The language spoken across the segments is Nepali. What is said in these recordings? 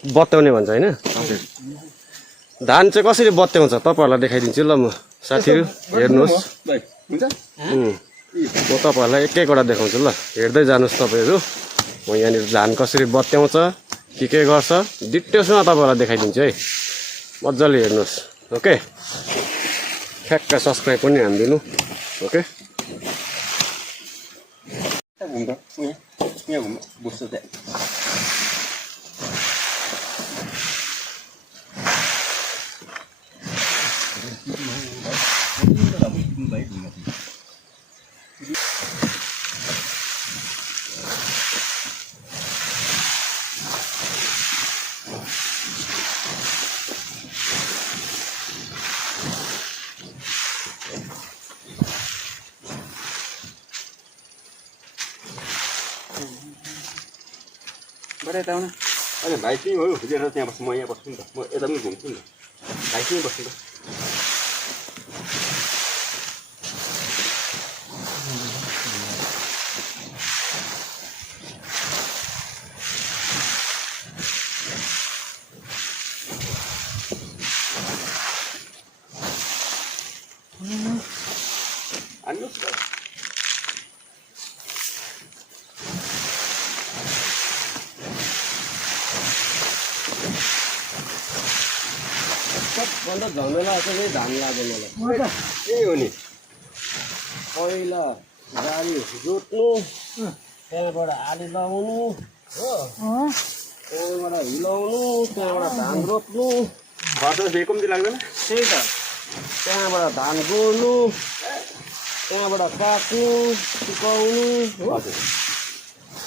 बत्याउने भन्छ हैन धान चाहिँ कसरी बत्याउँछ तपाईहरुलाई देखाइदिन्छु ल म साथीहरु हेर्नुस् हुन्छ म तपाईहरुलाई एक एकवटा देखाउँछु ल हेर्दै जानुस् तपाईहरु म यहाँनिर धान कसरी बत्याउँछ के गर्छ डिटेल्समा तपाईहरुलाई देखाइदिन्छु है मज्जाले हेर्नुस् ओके ठ्याक्क सब्स्क्राइब पनि हान्दिनु ओके यहाँ घुम बुझ्छु त्यहाँ बडा त आउन अनि भाइ चाहिँ हो हिजो त्यहाँ बस्छु म यहाँ बस्छु नि त म यता पनि घुम्छु नि त भाइ चाहिँ बस्छु त सबभन्दा झमेला चाहिँ धान लाग्यो मलाई त्यही हो नि पहिला गाडी जोत्नु त्यहाँबाट आली लगाउनु हो त्यहाँबाट हिलाउनु त्यहाँबाट धान रोप्नु खर्च चाहिँ कम्ती लाग्दैन त्यही त त्यहाँबाट धान गोड्नु त्यहाँबाट काट्नु सुकाउनु हो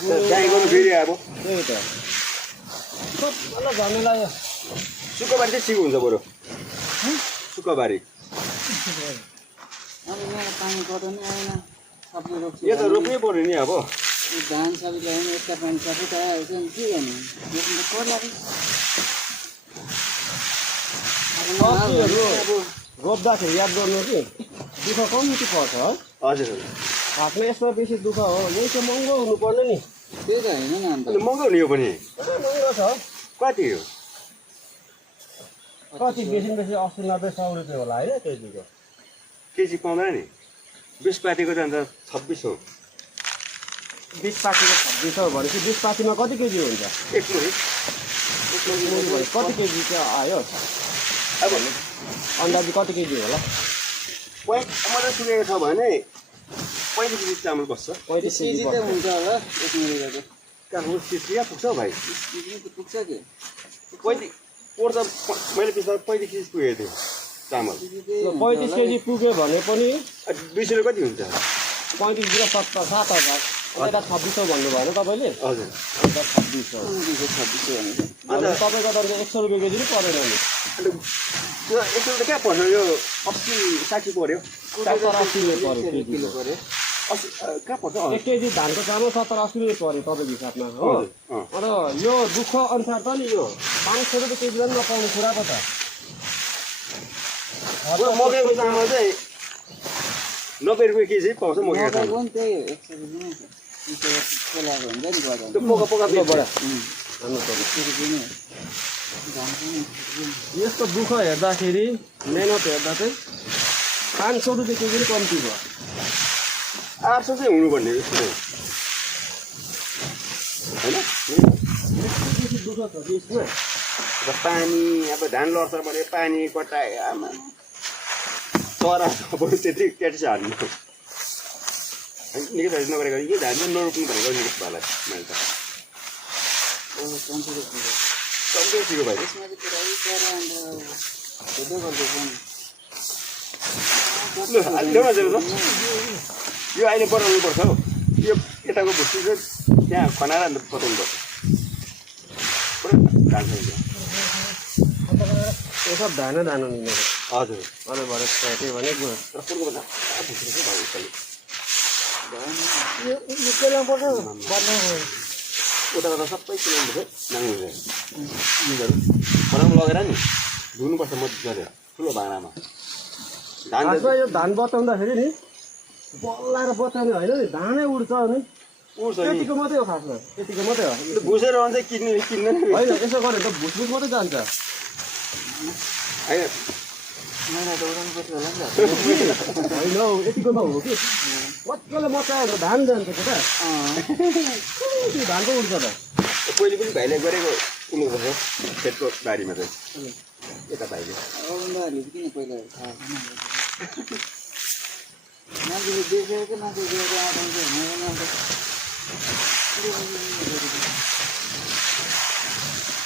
त्यहाँ गर्नु फेरि अब त्यही त सबभन्दा झमेला यो सुक्खाबारी चाहिँ ठिक हुन्छ बरु सुक्खाबारी अब यहाँ पानी पर्दैन आएन सब्जी रोप्छु यो त रोप्नै पर्यो नि अब धान सब्जी लगाउनु यता पानी सबै त आइहाल्छ नि के गर्नु रोप्नु त पर्ला सब्जीहरू रोप्दाखेरि याद गर्नु कि दुःख कम्ती पर्छ है हजुर खासमा यसमा बेसी दुःख हो यही चाहिँ महँगो हुनुपर्ने नि त्यही त होइन नि अन्त महँगो हुने यो पनि महँगो छ कति हो कति बेसी 80-90-100 रुपियाँ होला होइन केजीको केजी पाउँदैन नि 20 पातीको त अन्त 26 हो 20 पातीको 26 हो भनेपछि 20 पातीमा कति केजी हुन्छ एक मुठी कति केजी चाहिँ आयो अब अन्दाजी कति केजी होला मजा सुकेको छ भने 35 केजी चामल बस्छ 35 केजी त हुन्छ होला एक मुठीको चाहिँ काठमाडौँ 30 यहाँ पुग्छ हौ भाइ 20 केजी त पुग्छ कि पोहोर त मैले पिछला 35 केजी पुगेको थिएँ चामल 35 केजी पुग्यो भने पनि 200 कति हुन्छ 35 0 70 7,000 यता 2600 भन्नु भएन तपाईँले हजुर अन्त 2600 अन्त तपाईँको त 100 रुपियाँ केजी पनि परेन नि अन्त त्यो यसो त कहाँ पर्छ यो 80-60 पर्यो 70-80 रुपियाँ पर्यो केजीको पर्यो कहाँ पर्छ 1 केजी धानको चामल 70-80 रुपियाँ पर्यो तपाईँको हिसाबमा हो अन्त यो दुःख अनुसार त नि यो 500 रुपियाँ केजी पनि नपाउने कुरा पो त मकैको चामल चाहिँ 90 रुपियाँ केजी पाउँछ मकैको चामल पनि त्यही 100 रुपियाँ खोलाको हुन्छ नि बजार त्यो पोका पोका बडा धान यस्तो दुःख हेर्दाखेरि मेहनत हेर्दा चाहिँ 500 रुपियाँ केजी पनि कम्ती भयो 800 चाहिँ हुनुपर्ने होइन बेसी दुःख छ कि यसमा र पानी अब धान लड्छ भने पानी कटाए आमा चरा अब त्यति क्याटी छ हाल्नु निकै धरी नगरेको यही धान चाहिँ नरोप्नु भनेको निकै भाइलाई मैले त कम्ती ठिको भाइ यसमा चाहिँ पुरै चरा अन्त हेर्दै गर्दैछ नि ल्याउन जानु त यो अहिले बनाउनु पर्छ हौ यो यताको भुस्सु चाहिँ त्यहाँ खनाएर अन्त पताउनु पर्छ पुरै धान छ यो सब धान नि मेरो हजुर अनि भरे फ्याट्यो भने र पुर्को भन्दा भुस्सु चाहिँ भाइ यसपालि यो केलामा पर्छ उता सबै किलोमिटर नाङ्गो युजहरू खरामा लगेर नि धुनुपर्छ मजाले ठुलो भाँडामा धान यो धान बचाउँदाखेरि नि बल्लाएर बचाउने होइन नि धानै उड्छ अनि उड्छ नि यतिको मात्रै हो खासमा यतिको मात्रै हो त्यो भुसेर आउँछ किन्दैन होइन यसो गऱ्यो त भुसभुस मात्रै जान्छ होइन मैला त उडाउनुपर्छ होला नि त होइन हौ यतिको त हो कि मजाले मचाएर धान जान्छ केटा त्यो धान पो उठ्छ त पहिले पनि भाइले गरेको उनीहरूको खेतको बारीमा चाहिँ यता भाइले अरुणदाहरूले किन पहिला थाहा छैन मान्छेले देखेको कि मान्छे गएर आउँछ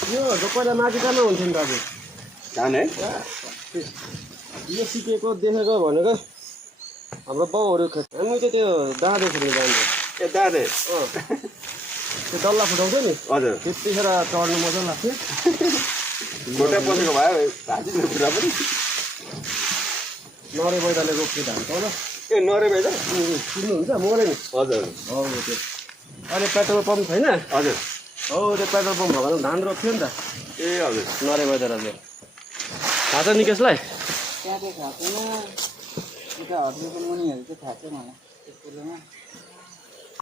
यो पहिला माथि कहाँ हुन्थ्यो नि दाजु धान है यो सिकेको देखेको भनेको हाम्रो बाउहरू हामी चाहिँ त्यो दाँदो खेल्नु जान्छ ए दादे त्यो डल्ला फुटाउँथ्यो नि हजुर त्यतिखेर चढ्नु मजा लाग्थ्यो गोटा पसेको भयो भाँचिने कुरा पनि नरे बैदाले रोप्थ्यो धान त ल ए नरे भाइ त सुन्नुहुन्छ मरे नि हजुर हौ त्यो अहिले पेट्रोल पम्प छैन हजुर हौ त्यो पेट्रोल पम्प भएको बेलामा धान रोप्थ्यो नि त ए हजुर नरे बैदाले थाहा छ निकेशलाई त्यहाँ चाहिँ थाहा छैन उता हर्केको मुनिहरू चाहिँ थाहा छ मलाई त्यस बेलामा